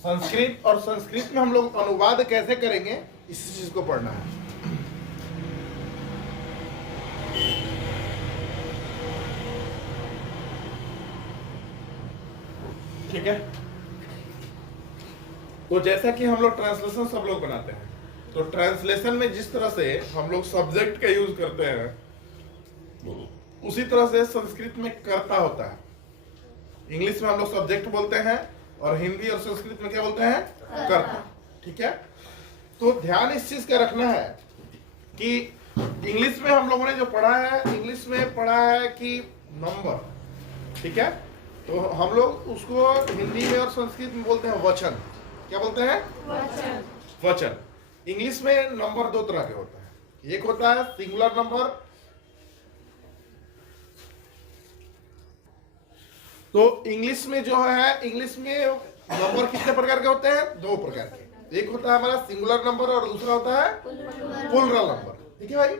संस्कृत और संस्कृत में हम लोग अनुवाद कैसे करेंगे इसी चीज को पढ़ना है। ठीक है, तो जैसा कि हम लोग ट्रांसलेशन सब लोग बनाते हैं, तो ट्रांसलेशन में जिस तरह से हम लोग सब्जेक्ट का यूज करते हैं उसी तरह से संस्कृत में कर्ता होता है। इंग्लिश में हम लोग सब्जेक्ट बोलते हैं और हिंदी और संस्कृत में क्या बोलते हैं, कर्ता। ठीक है, तो ध्यान इस चीज का रखना है कि इंग्लिश में हम लोगों ने जो पढ़ा है, इंग्लिश में पढ़ा है कि नंबर, ठीक है, तो हम लोग उसको हिंदी में और संस्कृत में बोलते हैं वचन। क्या बोलते हैं, वचन। वचन। इंग्लिश में नंबर दो तरह के होता है, एक होता है सिंगुलर नंबर, तो इंग्लिश में जो है, इंग्लिश में नंबर कितने प्रकार के होते हैं, दो प्रकार के। एक होता है हमारा सिंगुलर नंबर और दूसरा होता है प्लूरल नंबर। ठीक है भाई,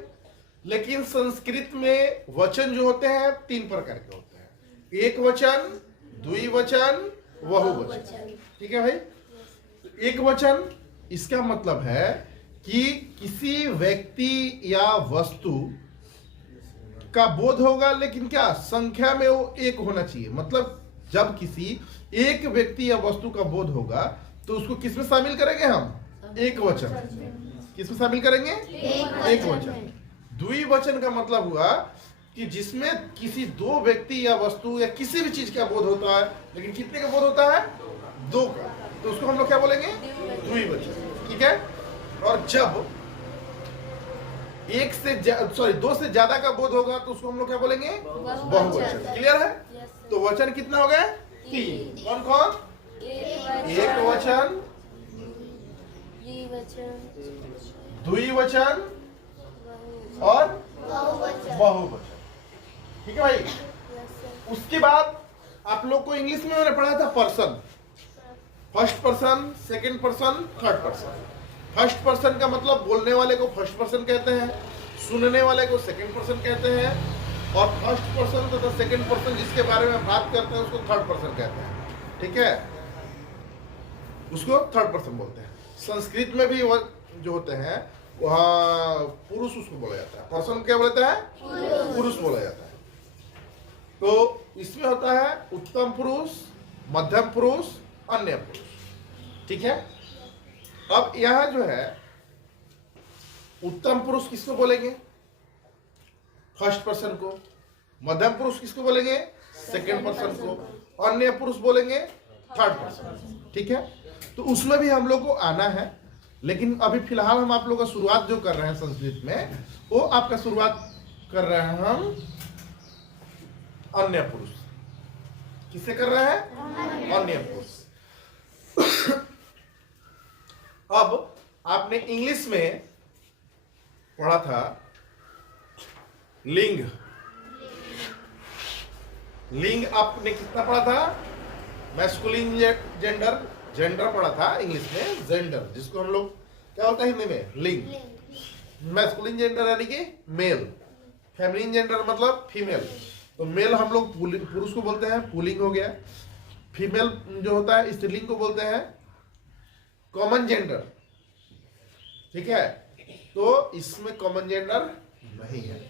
लेकिन संस्कृत में वचन जो होते हैं तीन प्रकार के होते हैं, एक वचन, द्विवचन, बहुवचन। ठीक है भाई, तो एक वचन इसका मतलब है कि किसी व्यक्ति या वस्तु का बोध होगा, लेकिन क्या संख्या में वो एक होना चाहिए। मतलब जब किसी एक व्यक्ति या वस्तु का बोध होगा तो उसको किस में शामिल करेंगे हम, एक वचन। किस में शामिल करेंगे, एक वचन। द्विवचन का मतलब हुआ कि जिसमें किसी दो व्यक्ति या वस्तु या किसी भी चीज का बोध होता है, लेकिन कितने का बोध होता है, दो का, तो उसको हम लोग क्या बोलेंगे, द्विवचन। ठीक है, और जब एक से दो से ज्यादा का बोध होगा तो उसको हम लोग क्या बोलेंगे, बहुवचन। क्लियर है, तो वचन कितना हो गया, तीन। कौन कौन, एक वचन, द्विवचन और बहुवचन। ठीक है भाई, उसके बाद आप लोग को इंग्लिश में मैंने पढ़ा था person, first person, second person, third person. First person का मतलब बोलने वाले को फर्स्ट पर्सन कहते हैं, सुनने वाले को सेकंड पर्सन कहते हैं, और फर्स्ट पर्सन तथा सेकंड पर्सन जिसके बारे में बात करते हैं उसको थर्ड पर्सन कहते हैं। ठीक है, उसको थर्ड पर्सन बोलते हैं। संस्कृत में भी वो जो होते हैं वहाँ पुरुष उसको बोला जाता है, पर्सन क्या बोलता है, पुरुष बोला जाता है। तो इसमें होता है उत्तम पुरुष, मध्यम पुरुष, अन्य पुरुष। ठीक है, अब यहां जो है उत्तम पुरुष किसको बोलेंगे, फर्स्ट पर्सन को, मध्यम पुरुष किसको बोलेंगे, सेकंड पर्सन को, अन्य पुरुष बोलेंगे थर्ड पर्सन। ठीक है, तो उसमें भी हम लोग को आना है, लेकिन अभी फिलहाल हम आप लोग का शुरुआत जो कर रहे हैं संस्कृत में, वो आपका शुरुआत कर रहे हैं हम अन्य पुरुष। किससे कर रहे हैं, अन्य पुरुष। अब आपने इंग्लिश में पढ़ा था लिंग। लिंग आपने कितना पढ़ा था, मैस्कुलिन जेंडर, जेंडर पढ़ा था इंग्लिश में, जेंडर जिसको हम लोग क्या होता है हिंदी में, लिंग। मैस्कुलिन जेंडर यानी कि मेल, फेमिनिन जेंडर मतलब फीमेल। तो मेल हम लोग पुरुष को बोलते हैं, पुलिंग हो गया। फीमेल जो होता है स्त्रीलिंग को बोलते हैं कॉमन जेंडर। ठीक है, तो इसमें कॉमन जेंडर नहीं है।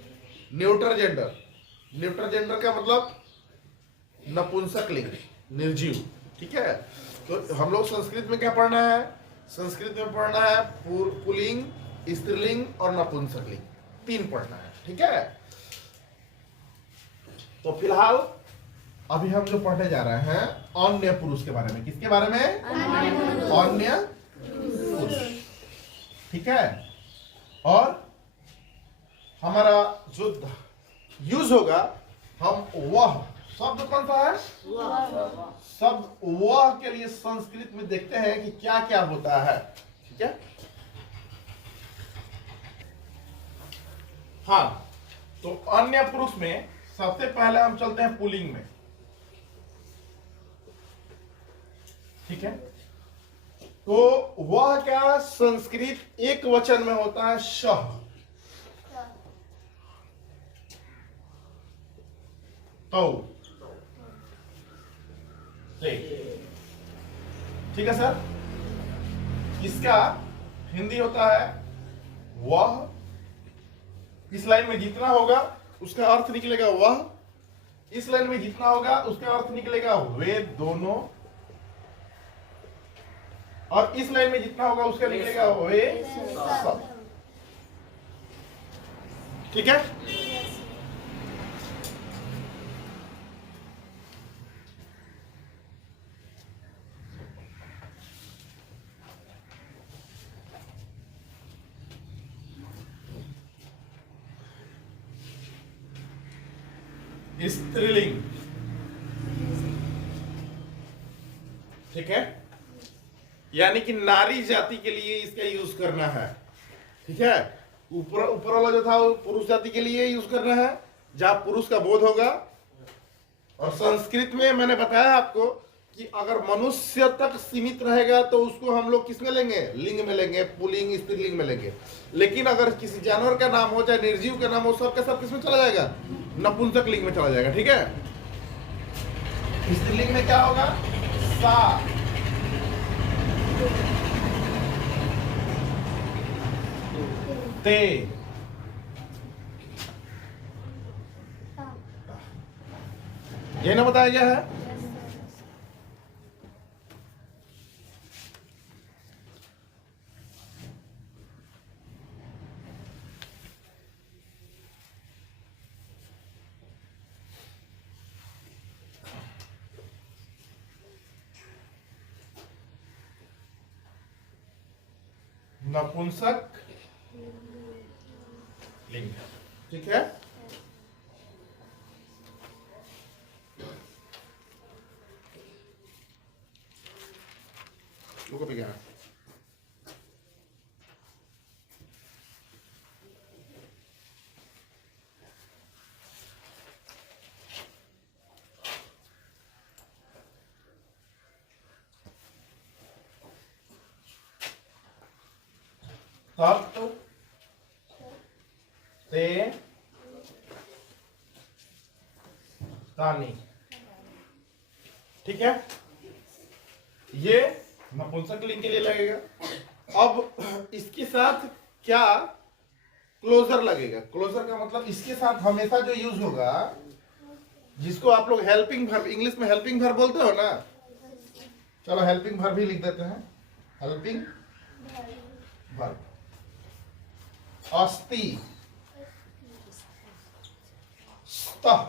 न्यूट्रल जेंडर, न्यूट्रल जेंडर का मतलब नपुंसक लिंग, निर्जीव। ठीक है, तो हम लोग संस्कृत में क्या पढ़ना है, संस्कृत में पढ़ना है पुल्लिंग, स्त्रीलिंग और नपुंसक लिंग, तीन पढ़ना है। ठीक है, तो फिलहाल अभी हम जो पढ़ने जा रहे हैं अन्य पुरुष के बारे में। किसके बारे में, अन्य पुरुष। ठीक है, और हमारा जो यूज होगा, हम वह शब्द कौन सा है, शब्द वह के लिए संस्कृत में देखते हैं कि क्या क्या होता है। ठीक है, हाँ, तो अन्य पुरुष में सबसे पहले हम चलते हैं पुल्लिंग में। ठीक है, तो वह क्या संस्कृत एक वचन में होता है शह। तो ठीक है सर। इसका हिंदी होता है वह। इस लाइन में जितना होगा उसका अर्थ निकलेगा वह। इस लाइन में जितना होगा उसका अर्थ निकलेगा वे दोनों। और इस लाइन में जितना होगा उसका निकलेगा वे सब। ठीक है। स्त्रीलिंग, ठीक है, यानी कि नारी जाति के लिए इसका यूज करना है। ठीक है। ऊपर ऊपर वाला जो था वो पुरुष जाति के लिए यूज करना है जहां पुरुष का बोध होगा। और संस्कृत में मैंने बताया आपको कि अगर मनुष्य तक सीमित रहेगा तो उसको हम लोग किस में लेंगे, लिंग में लेंगे, पुल्लिंग स्त्रीलिंग में लेंगे। लेकिन अगर किसी जानवर का नाम हो चाहे निर्जीव का नाम हो, सबका सब किस में चला जाएगा, नपुंसक लिंग में चला जाएगा। ठीक है। स्त्रीलिंग में क्या होगा, सा, ते, ये ना बताया गया है। नपुंसक लिंग, ठीक है। रुको पे क्या है? तत्, ते, तानी, ठीक है। ये नपुंसक लिंग के लिए लगेगा। अब इसके साथ क्या क्लोजर लगेगा। क्लोजर का मतलब इसके साथ हमेशा जो यूज होगा, जिसको आप लोग हेल्पिंग वर्ब, इंग्लिश में हेल्पिंग वर्ब बोलते हो ना, चलो हेल्पिंग वर्ब ही लिख देते हैं। हेल्पिंग वर्ब, अस्ति, स्तः।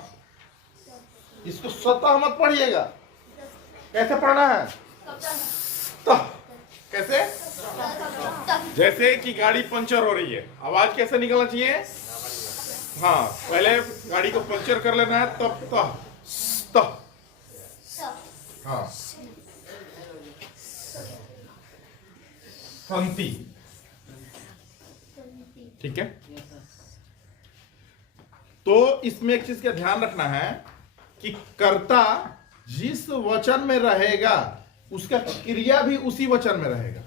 इसको स्वतः मत पढ़िएगा। कैसे पढ़ना है, स्तः। कैसे, जैसे कि गाड़ी पंचर हो रही है, आवाज कैसे निकलना चाहिए, हाँ, पहले गाड़ी को पंचर कर लेना है, तब तः, स्तः, हाँ, संति, ठीक है। तो इसमें एक चीज का ध्यान रखना है कि कर्ता जिस वचन में रहेगा उसका क्रिया भी उसी वचन में रहेगा।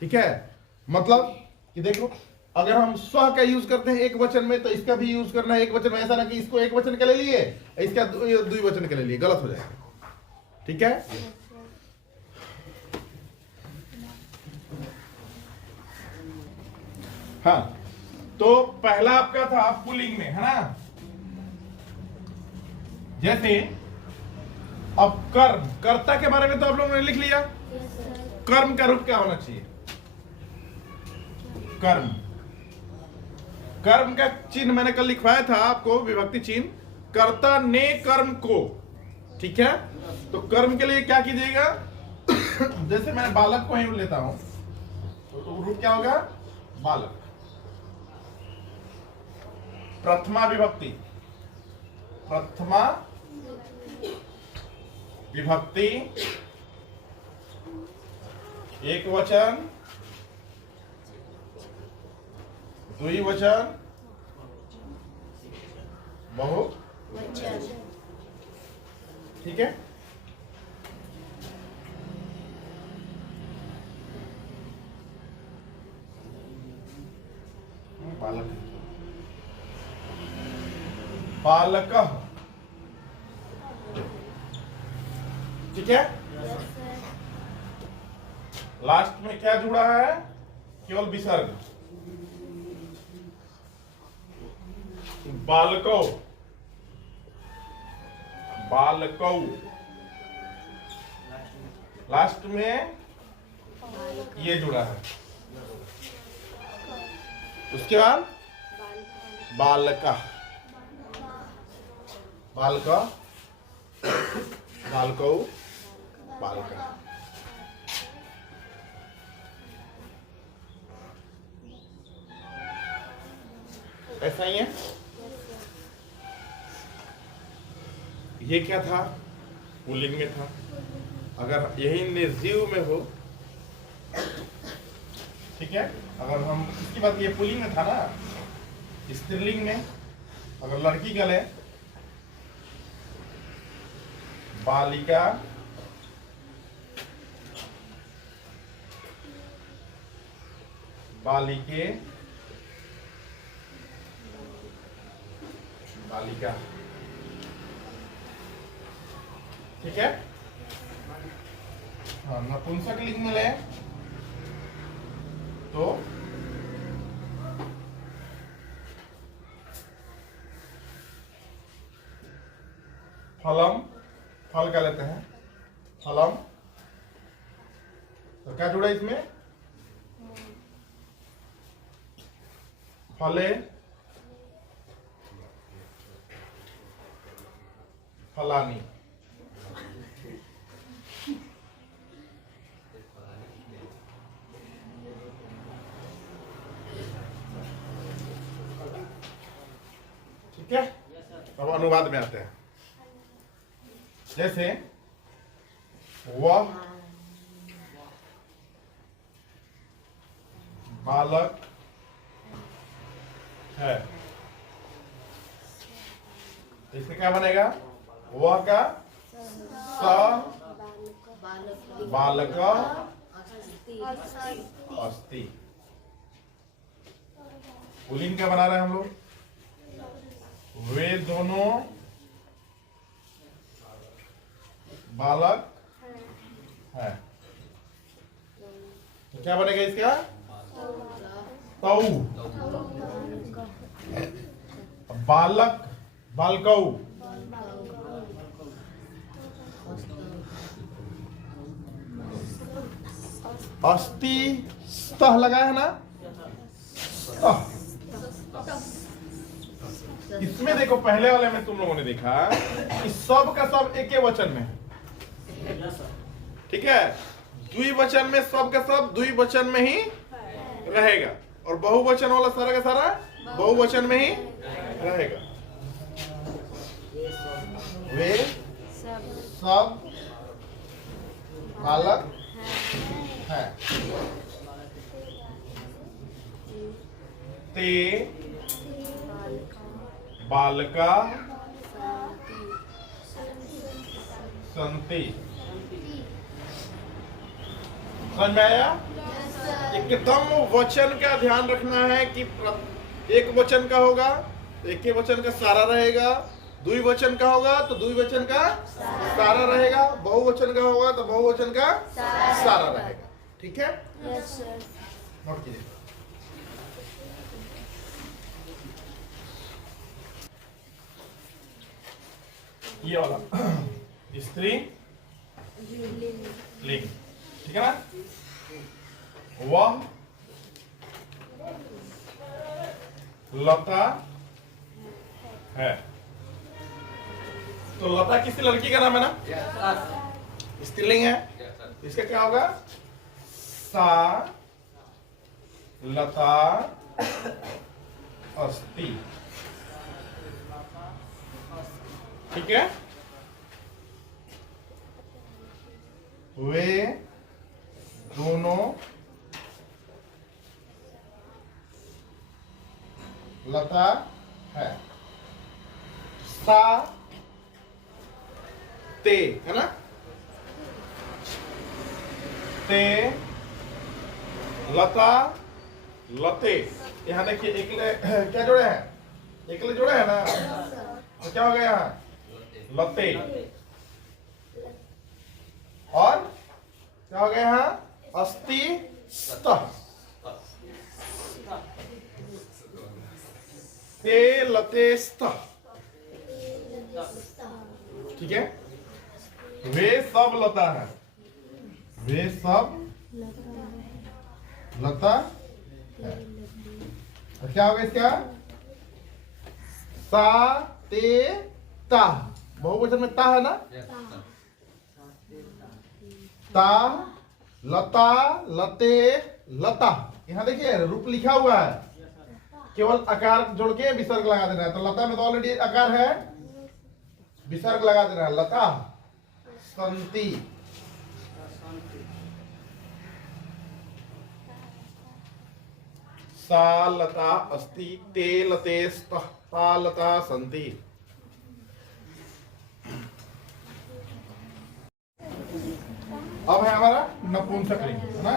ठीक है। मतलब कि देखो, अगर हम स्व का यूज करते हैं एक वचन में, तो इसका भी यूज करना है एक वचन में। ऐसा ना कि इसको एक वचन के ले लिए, इसका द्विवचन के ले लिए, गलत हो जाएगा। ठीक है। हाँ, तो पहला आपका था पुल्लिंग में, है ना। जैसे अब कर्म, कर्ता के बारे में तो आप लोगों ने लिख लिया। कर्म का रूप क्या होना चाहिए, कर्म। कर्म का चिन्ह मैंने कल लिखवाया था आपको, विभक्ति चिन्ह, कर्ता ने कर्म को। ठीक है। तो कर्म के लिए क्या कीजिएगा, जैसे मैं बालक को ही लेता हूं, तो रूप क्या होगा, बालक। प्रथमा विभक्ति, प्रथमा विभक्ति, एक वचन, द्विवचन, बहुवचन। ठीक है। बालक, बालकः। ठीक है। लास्ट में क्या जुड़ा है? केवल विसर्ग। बालकौ, बालकौ, लास्ट में ये जुड़ा है। उसके बाद बालका, बालका, बालकौ, बालका। ऐसा ही है। ये क्या था? पुल्लिंग में था। अगर यही निर्जीव में हो, ठीक है, अगर हम इसकी बात, ये पुल्लिंग में था ना, स्त्रीलिंग में अगर लड़की गले, बालिका, बालिके, बालिका, ठीक है। हाँ, नपुंसक लिंग में ले तो फलम, फल क्या लेते हैं? फलम। तो क्या जुड़ा इसमें? फले, फलानी। ठीक है, अब अनुवाद में आते हैं। जैसे वह बालक है, इसमें क्या बनेगा? वह का स बालक अस्ति। पुल्लिंग क्या बना रहे हैं हम लोग? वे दोनों बालक है। तो क्या बनेगा इसका? तौ, बालक, बालकौ, अस्ति, स्तः लगा है ना? स्तः। इसमें देखो, पहले वाले में तुम लोगों ने देखा कि सब का सब एक ही वचन में है, ठीक है। द्विवचन में सब का सब द्विवचन में ही रहेगा, और बहुवचन वाला सारा का सारा बहुवचन में ही रहेगा। वे सब बालक है, ते बालका संति। समझ में आया? एकदम वचन का ध्यान रखना है कि एक वचन का होगा तो एक ही वचन का सारा रहेगा, द्विवचन का होगा तो द्विवचन का सारा रहेगा, बहुवचन का होगा तो बहुवचन का सारा रहेगा। ठीक है, नोट कीजिए। ये वाला स्त्री लिंग, ठीक है ना। वह लता है, तो लता किसी लड़की का नाम है ना, स्त्रीलिंग है, इसका क्या होगा? सा लता अस्ति। ठीक है, वे दोनों लता है। सा ते है ना, ते लता लते। यहाँ देखिए एकले क्या जोड़े हैं? एकले जोड़े हैं ना, तो क्या हो गया यहाँ? लते। और क्या हो गया यहाँ? अस्ति स्तः, ते लते स्तः, ठीक है। वे सब लता है, वे सब लता है। और क्या होगा इसका? सा ते ता, बहुवचन में ता है ना, ता लता लते लता। यहाँ देखिए रूप लिखा हुआ है, केवल आकार जोड़ के विसर्ग लगा देना है। तो लता में तो ऑलरेडी आकार है, विसर्ग लगा देना है। लता संति, सा लता अस्ति, ते लते स्तः, ता लता सन्ति। अब है हमारा नपुंसकलिंग, है ना।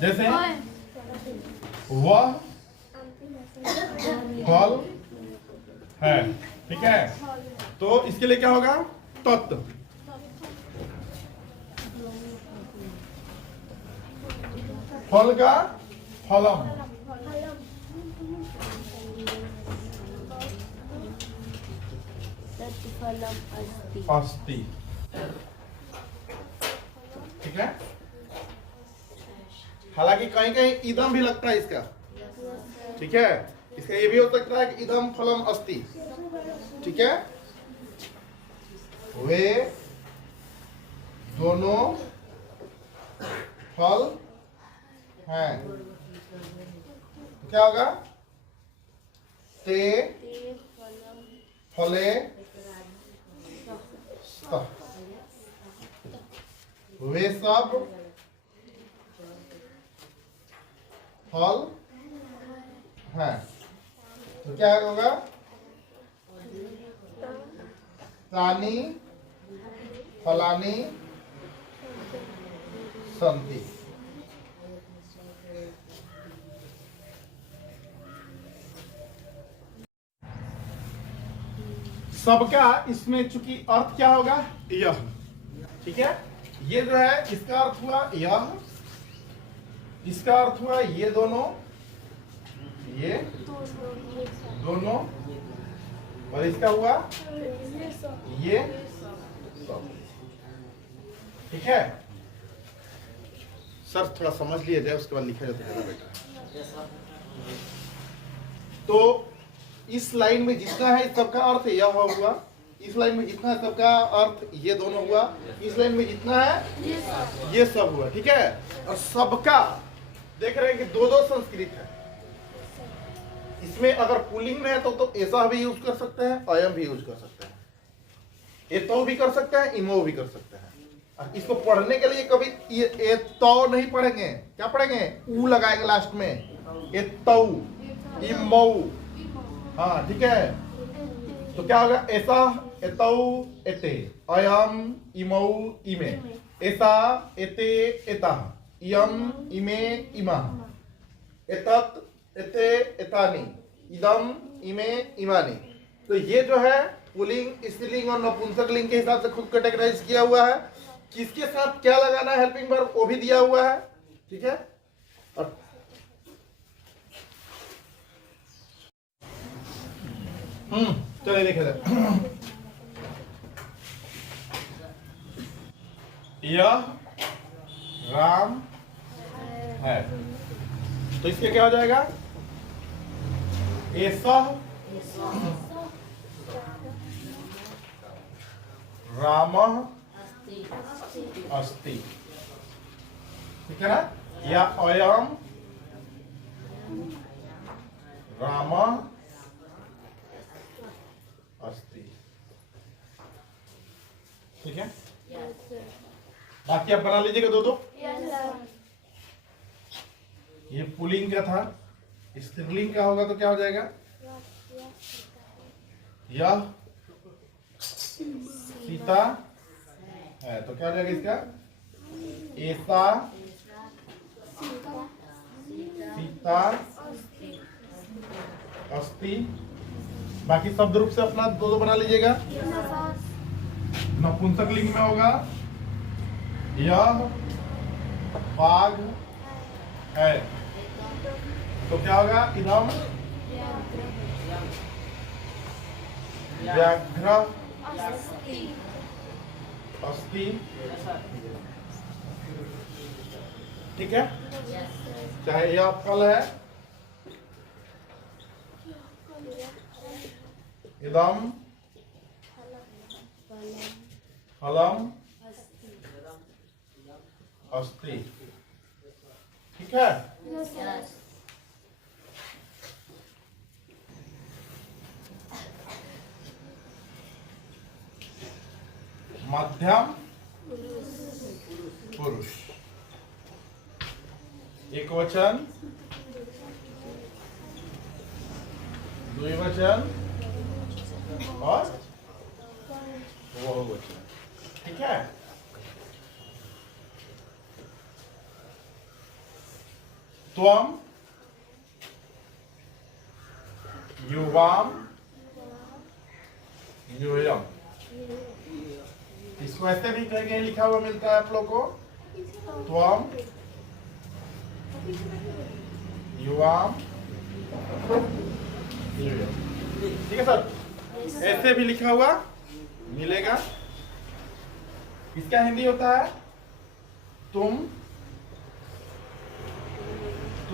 जैसे वह फल है, ठीक है। तो इसके लिए क्या होगा? तत्। फल का फलम, अस्ति, ठीक है। हालांकि कहीं कहीं इदम भी लगता है इसका, ठीक है। इसका ये भी हो सकता है कि इदम फलम अस्ति, ठीक है। वे दोनों फल हैं, तो क्या होगा? ते फले स्तः, वे सब फल हैं। तो क्या होगा? तानि फलानि सन्ति। सबका इसमें चूंकि अर्थ क्या होगा? यह, ठीक है। ये जो है इसका अर्थ हुआ यह, इसका अर्थ हुआ ये दोनों, ये दोनों, और इसका हुआ ये सब, ठीक है। सर थोड़ा समझ लिया जाए, उसके बाद लिखा जाता है बेटा। तो इस लाइन में जितना है सबका अर्थ यह हुआ, इस लाइन में जितना है सबका अर्थ ये दोनों हुआ, इस लाइन में जितना है ये सब हुआ, ठीक है। और सबका देख रहे हैं कि दो दो संस्कृत है। इसमें अगर पुल्लिंग में है तो ऐसा भी यूज कर सकते हैं, अयम भी यूज कर सकते हैं, ये तो भी कर सकते हैं, इमो भी कर सकते हैं। और इसको पढ़ने के लिए कभी ये तो नहीं पढ़ेंगे, क्या पढ़ेंगे? ऊ लगाएंगे लास्ट में, ये तो इमो, हाँ ठीक है। तो क्या होगा? ऐसा एतौ एते, अयम इमौ इमे, ऐसा एते एता, इयम इमे इमा, एतत् एते एतानि, इदम इमे इमानि। तो ये जो है पुल्लिंग, स्त्रीलिंग और नपुंसकलिंग के हिसाब से खुद कैटेगराइज किया हुआ है। किसके साथ क्या लगाना है हेल्पिंग वर्ब वो भी दिया हुआ है, ठीक है। और चलिए देखे जाए। यह राम है, तो इसके क्या हो जाएगा? ऐसा राम अस्ति, ठीक है ना। या अयम राम अस्ति, ठीक है। बाकी आप बना लीजिएगा दो दो। ये पुल्लिंग का था, स्त्रीलिंग का होगा तो क्या हो जाएगा? यह सीता है, तो क्या हो जाएगा इसका? ऐसा सीता अस्ति। बाकी शब्द रूप से अपना दो दो बना लीजिएगा। नपुंसकलिंग में होगा यह बाघ है, तो क्या होगा? इदम व्याघ्र अस्ति। ठीक है, चाहे यह फल है, इदम फलम अस्ति। ठीक है, मध्यम पुरुष, एक वचन, द्विवचन और बहुवचन। ठीक है, त्वम युवाम यूयम। इसको ऐसे भी कहीं लिखा हुआ मिलता है आप लोग को, त्वम युवाम यूयम। ठीक है सर, ऐसे भी लिखा हुआ मिलेगा। इसका हिंदी होता है तुम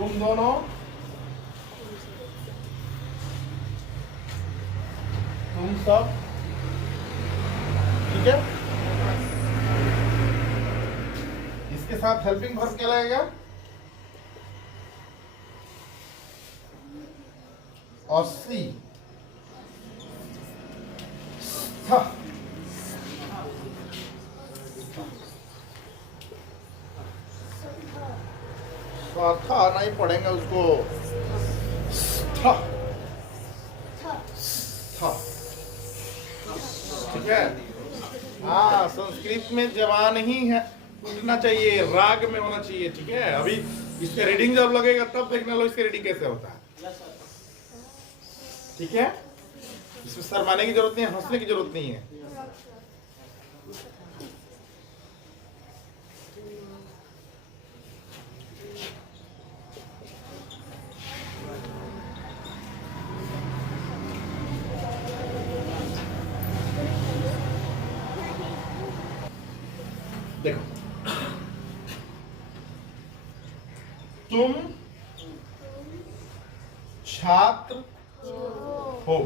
दोनों, तुम सब। ठीक है, इसके साथ हेल्पिंग वर्ब क्या लगेगा? अस्सी। था नहीं पढ़ेंगे उसको। ठीक है, हाँ, संस्कृत में जवान ही है उठना चाहिए, राग में होना चाहिए। ठीक है, अभी इसका रीडिंग जब लगेगा तब देखना लो इसका रीडिंग कैसे होता है। ठीक है, इसमें शर्माने की जरूरत नहीं है, हंसने की जरूरत नहीं है। देखो, तुम छात्र हो,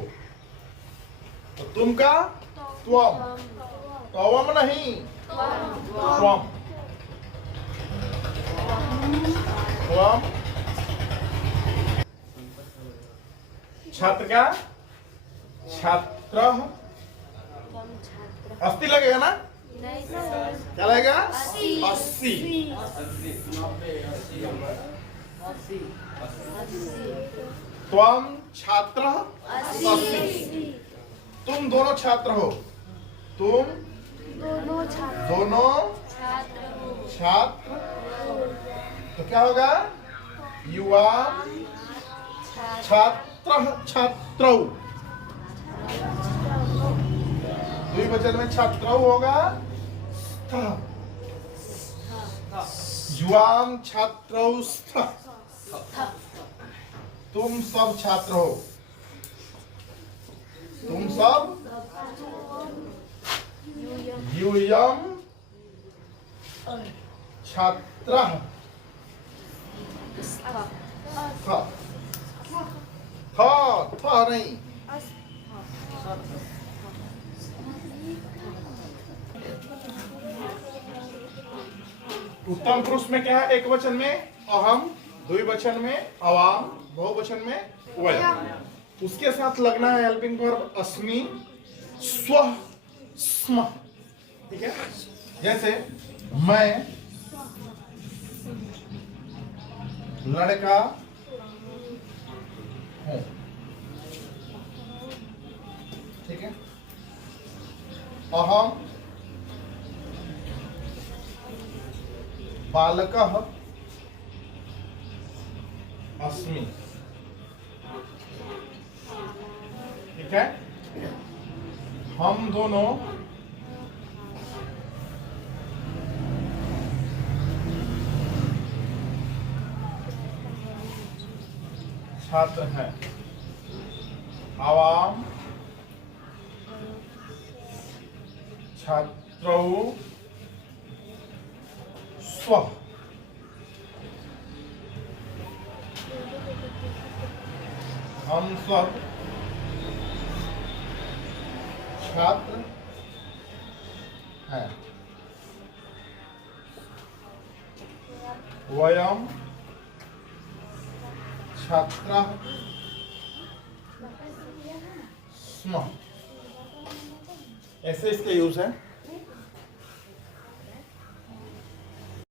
तो तुम का त्वम, त्वम नहीं, त्वम, त्वम। छात्र का छात्र, अस्ति लगेगा ना? क्या लगेगा? 80। त्वम छात्र 80। तुम दोनों छात्र हो, तुम दोनों छात्र। तो क्या होगा? युवा छात्र छात्रौ। द्विवचन में छात्रौ होगा युवाम छात्रौ स्थ। तुम सब छात्र हो, तुम सब यूयम छात्र। था नहीं, उत्तम पुरुष में क्या है? एक वचन में अहम, द्विवचन में अवाम, बहुवचन में वयम्। उसके साथ लगना है हेल्पिंग वर्ब अस्मि, स्व, स्म। ठीक है, जैसे मैं लड़का हूं। ठीक है, अहम बालकः अस्मि। ठीक है, हम दोनों छात्र हैं। आवाम छात्रौ स्वः। हम सब छात्र हैं। वयम छात्राः स्मः। ऐसे इसका यूज है।